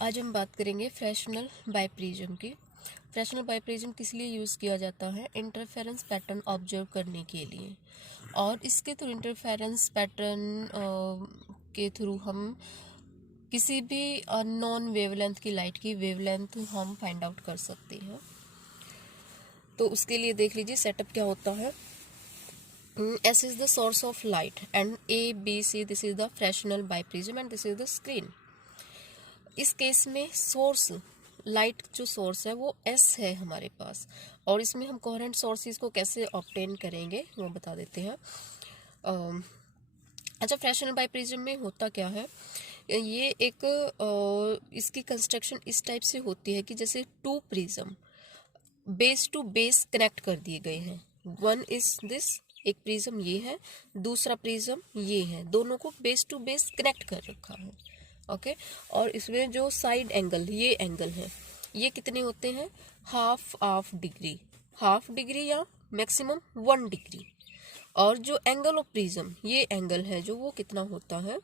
आज हम बात करेंगे फ्रैक्शनल बाइप्रिज्म की। फ्रैक्शनल बाइप्रिज्म किस लिए यूज़ किया जाता है? इंटरफेरेंस पैटर्न ऑब्जर्व करने के लिए, और इसके थ्रू इंटरफेरेंस पैटर्न के थ्रू हम किसी भी नॉन वेवलेंथ की लाइट की वेवलेंथ हम फाइंड आउट कर सकते हैं। तो उसके लिए देख लीजिए सेटअप क्या होता है। S is the source of light and A, B, C, this is the fractional biprism and this is the screen. इस केस में सोर्स लाइट जो सोर्स है वो S है हमारे पास, और इसमें हम कोहेरेंट सोर्सेज को कैसे ऑब्टेन करेंगे वो बता देते हैं। अच्छा, फ्रैक्शनल बाइप्रिज्म में होता क्या है, ये एक इसकी कंस्ट्रक्शन इस टाइप से होती है कि जैसे two prism base to base connect कर दिए गए हैं। वन इज दिस, एक प्रिज्म ये है, दूसरा प्रिज्म ये है, दोनों को बेस टू बेस कनेक्ट कर रखा है। ओके, और इसमें जो साइड एंगल, ये एंगल है, ये कितने होते हैं? हाफ डिग्री या मैक्सिमम 1 डिग्री। और जो एंगल ऑफ प्रिज्म, ये एंगल है जो वो कितना होता है?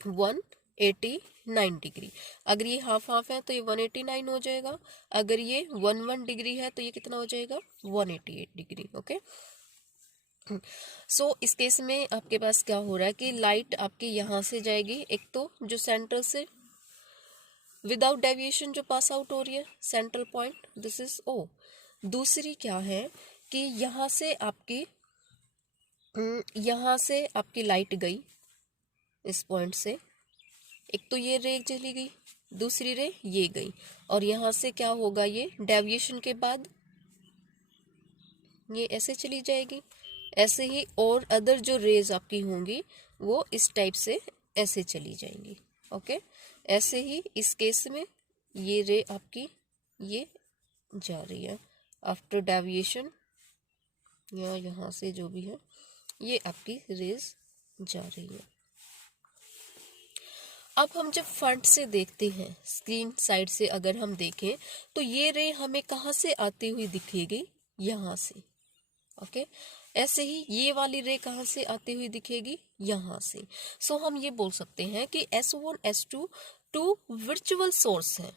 189 डिग्री। अगर ये हाफ है तो ये 189 हो जाएगा, अगर ये 1 डिग्री है तो ये कितना हो जाएगा? 188 डिग्री। ओके, सो इस केस में आपके पास क्या हो रहा है कि लाइट आपके यहाँ से जाएगी, एक तो जो सेंटर से विदाउट डेविएशन जो पास आउट हो रही है, central point, this is O। दूसरी क्या है कि यहाँ से आपकी लाइट गई इस पॉइंट से, एक तो ये रे चली गई, दूसरी रे ये गई, और यहाँ से क्या होगा, ये डेविएशन के बाद ये ऐसे चली जाएगी। ऐसे ही और अदर जो रेज आपकी होंगी वो इस टाइप से ऐसे चली जाएंगी। ओके, ऐसे ही इस केस में ये रे आपकी ये जा रही है आफ्टर डेविएशन, या यहाँ से जो भी है ये आपकी रेज जा रही है। अब हम जब फ्रंट से देखते हैं, स्क्रीन साइड से अगर हम देखें तो ये रे हमें कहाँ से आती हुई दिखेगी? यहाँ से। ओके, ऐसे ही ये वाली रे कहाँ से आती हुई दिखेगी? यहाँ से। सो हम ये बोल सकते हैं कि S1 S2 two virtual source है।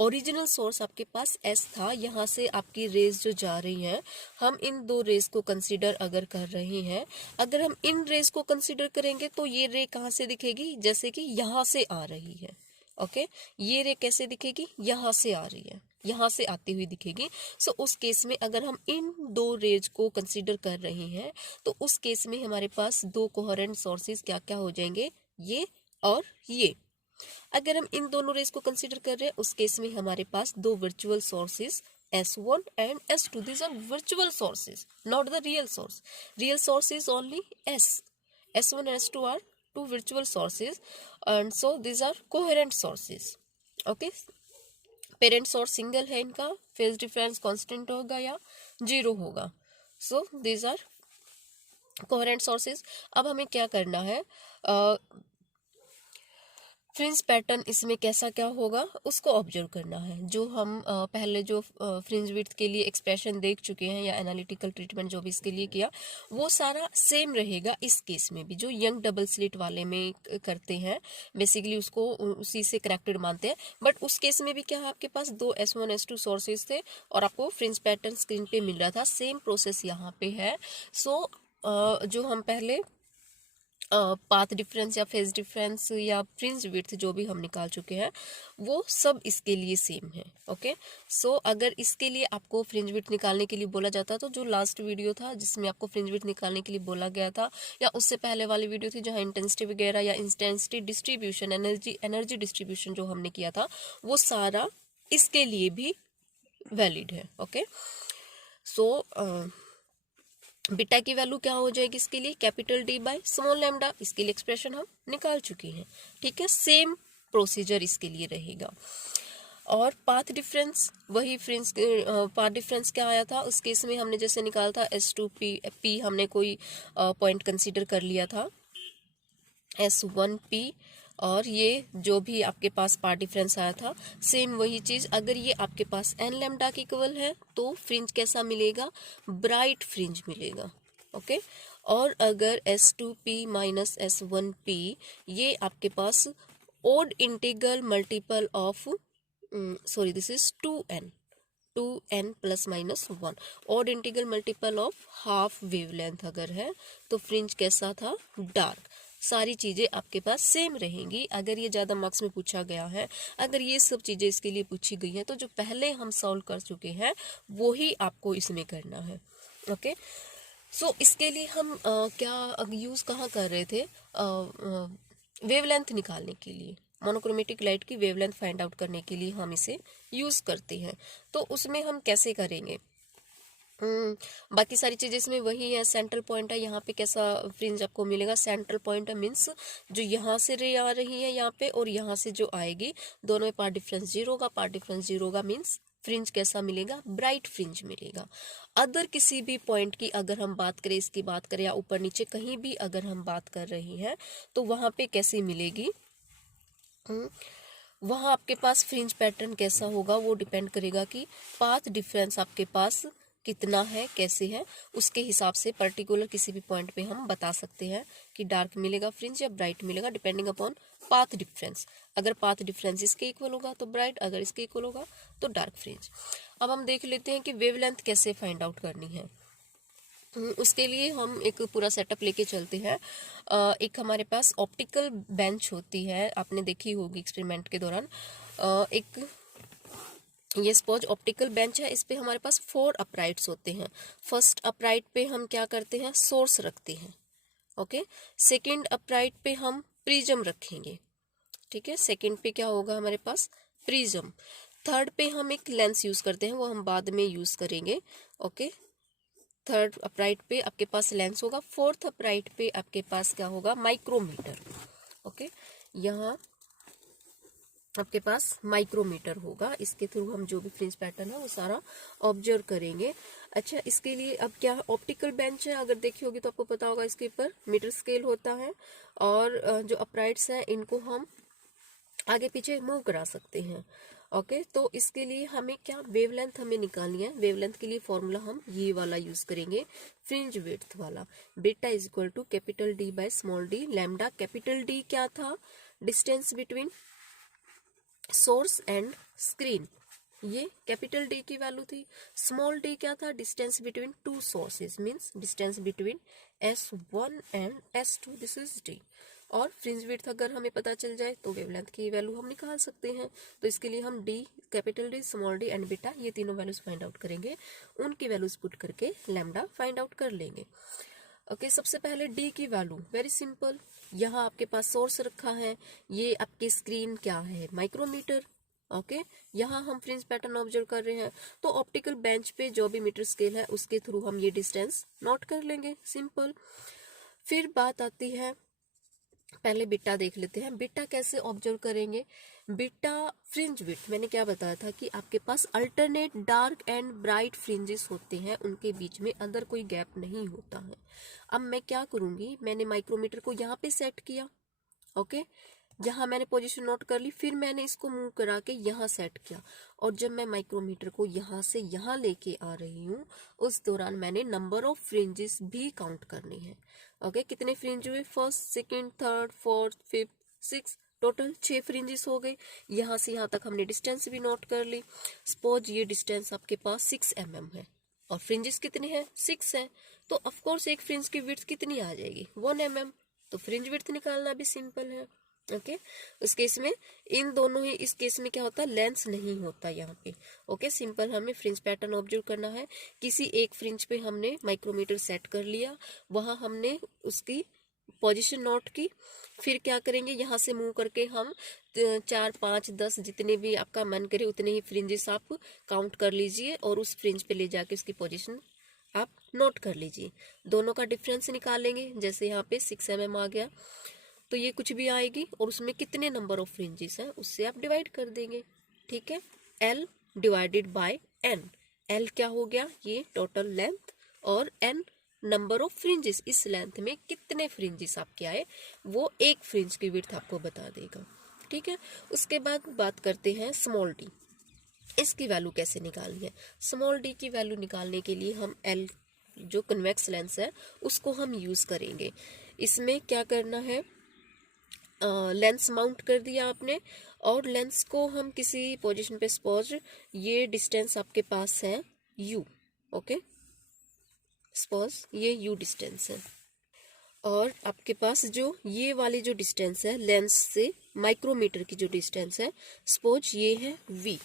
ओरिजिनल सोर्स आपके पास S था, यहाँ से आपकी रेज जो जा रही है, हम इन दो रेज को कंसीडर अगर कर रहे हैं, अगर हम इन रेज को कंसीडर करेंगे तो ये रे कहाँ से दिखेगी? जैसे कि यहाँ से आ रही है। ओके, ये रे कैसे दिखेगी? यहाँ से आ रही है, यहाँ से आती हुई दिखेगी। सो उस केस में अगर हम इन दो रेज को कंसीडर कर रहे हैं तो उस केस में हमारे पास दो कोहेरेंट सोर्सेज क्या क्या हो जाएंगे? ये और ये। अगर हम इन दोनों रेज को कंसीडर कर रहे हैं उस केस में हमारे पास दो virtual sources S1 and S2. These are virtual sources, not the real source. Real source is only S. S1 and S2 are two virtual sources, and so these are coherent sources. Okay, parent source single है, इनका phase difference constant होगा या 0 होगा। So these are coherent sources. अब हमें क्या करना है, फ्रिंज पैटर्न इसमें कैसा क्या होगा उसको ऑब्जर्व करना है। जो हम पहले जो फ्रिंज विड्थ के लिए एक्सप्रेशन देख चुके हैं या एनालिटिकल ट्रीटमेंट जो भी इसके लिए किया, वो सारा सेम रहेगा इस केस में भी। जो यंग डबल स्लिट वाले में करते हैं बेसिकली उसको उसी से कनेक्टेड मानते हैं, बट उस केस में भी क्या है, आपके पास दो S1 S2 सोर्सेज थे और आपको फ्रिंज पैटर्न स्क्रीन पे मिल रहा था। सेम प्रोसेस यहाँ पे है। सो जो हम पहले पाथ डिफरेंस या फेज डिफरेंस या फ्रिंज विड्थ जो भी हम निकाल चुके हैं वो सब इसके लिए सेम है। ओके, सो अगर इसके लिए आपको फ्रिंज विड्थ निकालने के लिए बोला जाता तो जो लास्ट वीडियो था जिसमें आपको फ्रिंज विड्थ निकालने के लिए बोला गया था, या उससे पहले वाली वीडियो थी जहाँ इंटेंसिटी वगैरह या इंटेंसिटी डिस्ट्रीब्यूशन, एनर्जी डिस्ट्रीब्यूशन जो हमने किया था, वो सारा इसके लिए भी वैलिड है। ओके, सो बीटा की वैल्यू क्या हो जाएगी इसके लिए? Capital D by small lambda. इसके लिए एक्सप्रेशन हम निकाल चुके हैं। ठीक है, सेम प्रोसीजर इसके लिए रहेगा। और पाथ डिफरेंस, वही फ्रिंज पाथ डिफरेंस क्या आया था उस केस में हमने जैसे निकाला था S2P, हमने कोई पॉइंट कंसीडर कर लिया था S1P, और ये जो भी आपके पास पार्ट डिफरेंस आया था सेम वही चीज। अगर ये आपके पास n लैम्डा के इक्वल है तो फ्रिंज कैसा मिलेगा? ब्राइट फ्रिंज मिलेगा। ओके, और अगर S2P माइनस S1P ये आपके पास odd integral multiple of sorry, this is 2n plus minus 1, odd integral multiple of half wavelength अगर है तो फ्रिंज कैसा था, डार्क। सारी चीजें आपके पास सेम रहेंगी। अगर ये ज्यादा मार्क्स में पूछा गया है, अगर ये सब चीजें इसके लिए पूछी गई हैं, तो जो पहले हम सॉल्व कर चुके हैं वो ही आपको इसमें करना है। ओके, सो इसके लिए हम क्या यूज कहाँ कर रहे थे, वेवलेंथ निकालने के लिए, मोनोक्रोमेटिक लाइट की वेवलेंथ फाइंड आउट करने के लिए हम इसे यूज करते हैं। तो उसमें हम कैसे करेंगे, बाकी सारी चीजें इसमें वही है। सेंट्रल पॉइंट है, यहाँ पे कैसा फ्रिंज आपको मिलेगा, सेंट्रल पॉइंट है मीन्स जो यहाँ से रे आ रही है यहाँ पे और यहाँ से जो आएगी, दोनों में पार्ट डिफरेंस 0 होगा। पार्ट डिफरेंस 0 होगा मीन्स फ्रिंज कैसा मिलेगा, ब्राइट फ्रिंज मिलेगा। अदर किसी भी पॉइंट की अगर हम बात करें, इसकी बात करें या ऊपर नीचे कहीं भी अगर हम बात कर रही हैं, तो वहां पे कैसी मिलेगी, वहां आपके पास फ्रिंज पैटर्न कैसा होगा, वो डिपेंड करेगा कि पाथ डिफरेंस आपके पास कितना है, कैसे है, उसके हिसाब से पर्टिकुलर किसी भी पॉइंट पे हम बता सकते हैं कि डार्क मिलेगा फ्रिंज या ब्राइट मिलेगा, डिपेंडिंग अपॉन पाथ डिफरेंस। अगर पाथ डिफरेंस इसके इक्वल होगा तो ब्राइट, अगर इसके इक्वल होगा तो डार्क फ्रिंज। अब हम देख लेते हैं कि वेवलेंथ कैसे फाइंड आउट करनी है। उसके लिए हम एक पूरा सेटअप लेके चलते हैं। एक हमारे पास ऑप्टिकल बेंच होती है, आपने देखी होगी एक्सपेरिमेंट के दौरान। एक ये स्पॉज ऑप्टिकल बेंच है, इस पे हमारे पास 4 अपराइट्स होते हैं। फर्स्ट अपराइट पे हम क्या करते हैं, सोर्स रखते हैं। ओके, सेकंड अपराइट पे हम प्रिज्म रखेंगे। ठीक है, सेकंड पे क्या होगा हमारे पास, प्रिज्म। थर्ड पे हम एक लेंस यूज करते हैं, वो हम बाद में यूज करेंगे। ओके, थर्ड अपराइट पे आपके पास लेंस होगा। फोर्थ अपराइट पे आपके पास क्या होगा, माइक्रोमीटर। ओके, यहाँ आपके पास माइक्रोमीटर होगा, इसके थ्रू हम जो भी फ्रिंज पैटर्न है वो सारा ऑब्जर्व करेंगे। अच्छा, इसके लिए अब क्या ऑप्टिकल बेंच है, अगर देखी होगी तो आपको पता होगा इसके ऊपर मीटर स्केल होता है, और जो अपराइट्स हैं इनको हम आगे पीछे मूव करा सकते हैं। ओके, तो इसके लिए हमें क्या वेवलेंथ हमें निकालनी है। वेवलेंथ के लिए फॉर्मूला हम ये वाला यूज करेंगे, फ्रिंज विड्थ वाला। Beta is equal to capital D by small d lambda. Capital D क्या था, distance between source and screen, ये कैपिटल डी की वैल्यू थी। स्मॉल डी क्या था, distance between two sources means distance between S1 and S2, this is d. और fringe width अगर हमें पता चल जाए तो वेवलेंथ की वैल्यू हम निकाल सकते हैं। तो इसके लिए हम D, capital D, small D and beta, ये तीनों वैल्यूज फाइंड आउट करेंगे। उनकी वैल्यूज पुट करके लैम्डा फाइंड आउट कर लेंगे। ओके, सबसे पहले डी की वैल्यू वेरी सिंपल, यहाँ आपके पास सोर्स रखा है, ये आपकी स्क्रीन क्या है, माइक्रोमीटर। ओके, यहाँ हम फ्रिंज पैटर्न ऑब्जर्व कर रहे हैं, तो ऑप्टिकल बेंच पे जो भी मीटर स्केल है उसके थ्रू हम ये डिस्टेंस नोट कर लेंगे, सिंपल। फिर बात आती है, पहले बीटा देख लेते हैं। बीटा कैसे ऑब्जर्व करेंगे, बीटा फ्रिंज विड्थ, मैंने क्या बताया था कि आपके पास alternate dark and bright fringes होते हैं, उनके बीच में अंदर कोई गैप नहीं होता है। अब मैं क्या करूंगी, मैंने माइक्रोमीटर को यहाँ पे सेट किया। ओके, यहाँ मैंने पोजीशन नोट कर ली, फिर मैंने इसको मूव करा के यहाँ सेट किया, और जब मैं माइक्रोमीटर को यहाँ से यहाँ लेके आ रही हूँ, उस दौरान मैंने नंबर ऑफ फ्रिंजेस भी काउंट करने हैं। ओके, कितने फ्रिंज हुए, first, second, third, fourth, fifth, six, total 6 fringes हो गए। यहाँ से यहाँ तक हमने डिस्टेंस भी नोट कर ली। सपोज ये डिस्टेंस आपके पास 6 mm है और फ्रिंजेस कितने हैं, 6 है, तो ऑफ कोर्स एक फ्रिंज की विड्थ कितनी आ जाएगी, 1 mm। तो फ्रिंज विड्थ निकालना भी सिंपल है। ओके, उस केस में इन दोनों ही, इस केस में क्या होता है, लेंस नहीं होता यहाँ पे। ओके, सिंपल हमें फ्रिंज पैटर्न ऑब्जर्व करना है। किसी एक फ्रिंज पे हमने माइक्रोमीटर सेट कर लिया, वहां हमने उसकी पोजीशन नोट की, फिर क्या करेंगे, यहाँ से मूव करके हम 4, 5, 10 जितने भी आपका मन करे उतने ही फ्रिंजेस आप काउंट कर लीजिए, और उस फ्रिंज पे ले जाके उसकी पोजीशन आप नोट कर लीजिए। दोनों का डिफरेंस निकालेंगे, जैसे यहाँ पे 6 mm आ गया, तो ये कुछ भी आएगी, और उसमें कितने नंबर ऑफ फ्रिंजेस हैं उससे आप डिवाइड कर देंगे। ठीक है, L divided by N, L क्या हो गया, ये टोटल लेंथ, और N नंबर ऑफ फ्रिंजेस, इस लेंथ में कितने फ्रिंजेस आपके आए, वो एक फ्रिंज की विड्थ आपको बता देगा। ठीक है, उसके बाद बात करते हैं स्मॉल डी, इसकी वैल्यू कैसे निकालनी है। स्मॉल डी की वैल्यू निकालने के लिए हम L जो कन्वेक्स लेंस है उसको हम यूज करेंगे। इसमें क्या करना है, लेंस माउंट कर दिया आपने, और लेंस को हम किसी पोजीशन पे, सपोज ये डिस्टेंस आपके पास है u, ओके, सपोज ये u डिस्टेंस है, और आपके पास जो ये वाली जो डिस्टेंस है लेंस से माइक्रोमीटर की जो डिस्टेंस है, सपोज ये है v,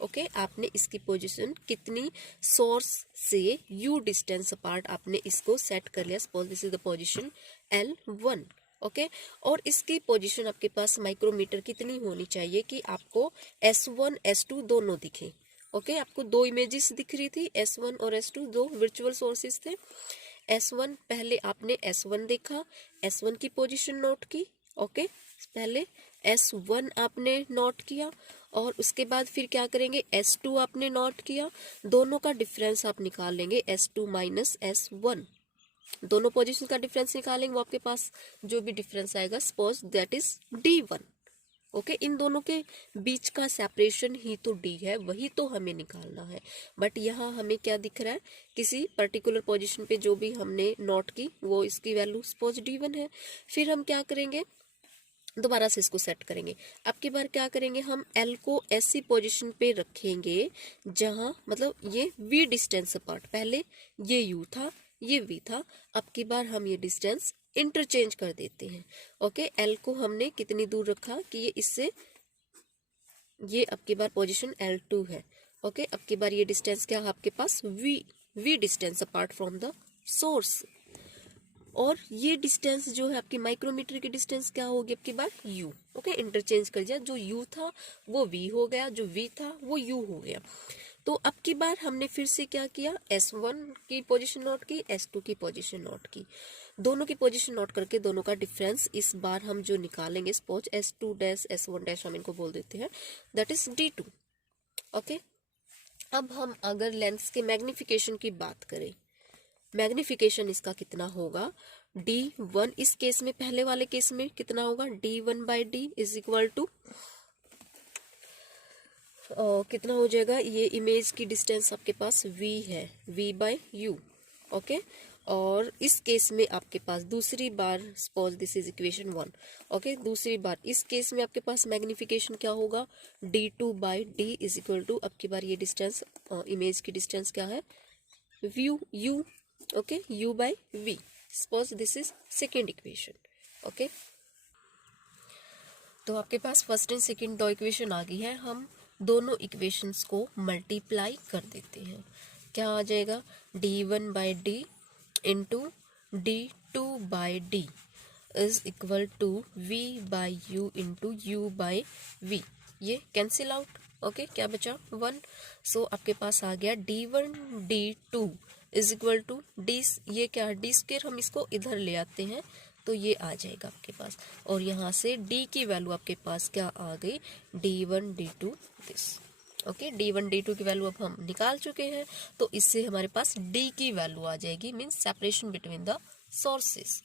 ओके। आपने इसकी पोजीशन कितनी, सोर्स से u डिस्टेंस अपार्ट आपने इसको सेट कर लिया, suppose this is the position L1, okay. और इसकी पोजीशन आपके पास माइक्रोमीटर कितनी होनी चाहिए कि आपको S1 S2 दोनों दिखे, ओके। आपको दो इमेजेस दिख रही थी, S1 और S2, दो वर्चुअल सोर्सेस थे। S1 पहले आपने S1 देखा, S1 की पोजीशन नोट की, ओके, पहले S1 आपने नोट किया, और उसके बाद फिर क्या करेंगे, S2 आपने नोट किया, दोनों का डिफरेंस आप निकाल लेंगे, S2 माइनस S1, दोनों पोजीशन का डिफरेंस निकालेंगे, वो आपके पास जो भी डिफरेंस आएगा, suppose that is D1, okay. इन दोनों के बीच का सेपरेशन ही तो D है, वही तो हमें निकालना है। बट यहाँ हमें क्या दिख रहा है, किसी पर्टिकुलर पोजीशन पे जो भी हमने नोट की वो इसकी वैल्यू सपोज D1 है। फिर हम क्या करेंगे, दोबारा से इसको सेट करेंगे। अब की बार क्या करेंगे, हम L को ऐसी पोजीशन पे रखेंगे जहां मतलब ये V डिस्टेंस अपार्ट, पहले ये U था, ये V था, अब की बार हम ये डिस्टेंस इंटरचेंज कर देते हैं, ओके। L को हमने कितनी दूर रखा कि ये इससे, ये अब की बार पोजीशन L2 है, ओके। अब की बार ये डिस्टेंस क्या है आपके पास, V distance apart from the source, और ये डिस्टेंस जो है आपकी माइक्रोमीटर की डिस्टेंस क्या होगी आपकी बार u, ओके। इंटरचेंज कर दिया, जो u था वो v हो गया, जो v था वो u हो गया। तो अब की बार हमने फिर से क्या किया, S1 की पोजीशन नोट की, S2 की पोजीशन नोट की, दोनों की पोजीशन नोट करके दोनों का डिफरेंस इस बार हम जो निकालेंगे, suppose S2 dash S1 dash हम इनको बोल देते हैं, दैट इज D2, ओके। अब हम अगर लेंस के मैग्निफिकेशन की बात करें, मैग्निफिकेशन इसका कितना होगा, D1, इस केस में पहले वाले केस में कितना होगा, D1 by D is equal to कितना हो जाएगा, ये इमेज की डिस्टेंस आपके पास V है, V बाई U, ओके। और इस केस में आपके पास दूसरी बार, suppose this is equation 1, okay, दूसरी बार इस केस में आपके पास मैग्निफिकेशन क्या होगा, D2 by D is equal to, अब की बार ये डिस्टेंस इमेज की डिस्टेंस क्या है, U, okay, U by V, suppose this is second equation, okay. तो आपके पास फर्स्ट एंड सेकेंड दो इक्वेशन आ गई है, हम दोनों इक्वेशंस को मल्टीप्लाई कर देते हैं, क्या आ जाएगा, D1 by D into D2 by D is equal to V by U into U by V, ये कैंसिल आउट, ओके, क्या बचा 1। सो आपके पास आ गया D1 D2 is equal to D, ये क्या D स्क्वायर, हम इसको इधर ले आते हैं तो ये आ जाएगा आपके पास, और यहाँ से D की वैल्यू आपके पास क्या आ गई, D1 D2 this, okay. D1 D2 की वैल्यू अब हम निकाल चुके हैं, तो इससे हमारे पास D की वैल्यू आ जाएगी, means separation between the sources.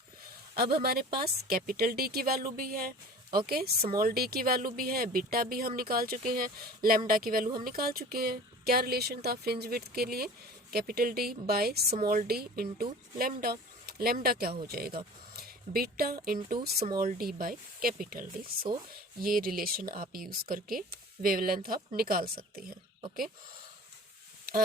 अब हमारे पास कैपिटल D की वैल्यू भी है, ओके, स्मॉल d की वैल्यू भी है, बीटा भी हम निकाल चुके हैं, लैम्डा की वैल्यू हम निकाल चुके हैं। क्या रिलेशन था फ्रिंज विड्थ के लिए, capital D by small d into lambda, lambda क्या हो जाएगा, beta into small d by capital D। So ये रिलेशन आप यूज करके वेवलेंथ आप निकाल सकते हैं, ओके।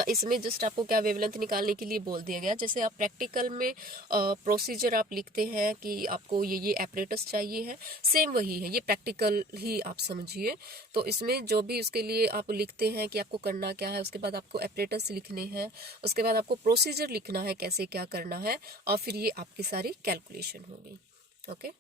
इसमें जस्ट आपको क्या वेवलेंथ निकालने के लिए बोल दिया गया, जैसे आप प्रैक्टिकल में प्रोसीजर आप लिखते हैं कि आपको ये एपरेटस चाहिए है, सेम वही है, ये प्रैक्टिकल ही आप समझिए। तो इसमें जो भी उसके लिए आप लिखते हैं कि आपको करना क्या है, उसके बाद आपको एपरेटस लिखने हैं, उसके बाद आपको प्रोसीजर लिखना है कैसे क्या करना है, और फिर ये आपकी सारी कैलकुलेशन होगी, ओके।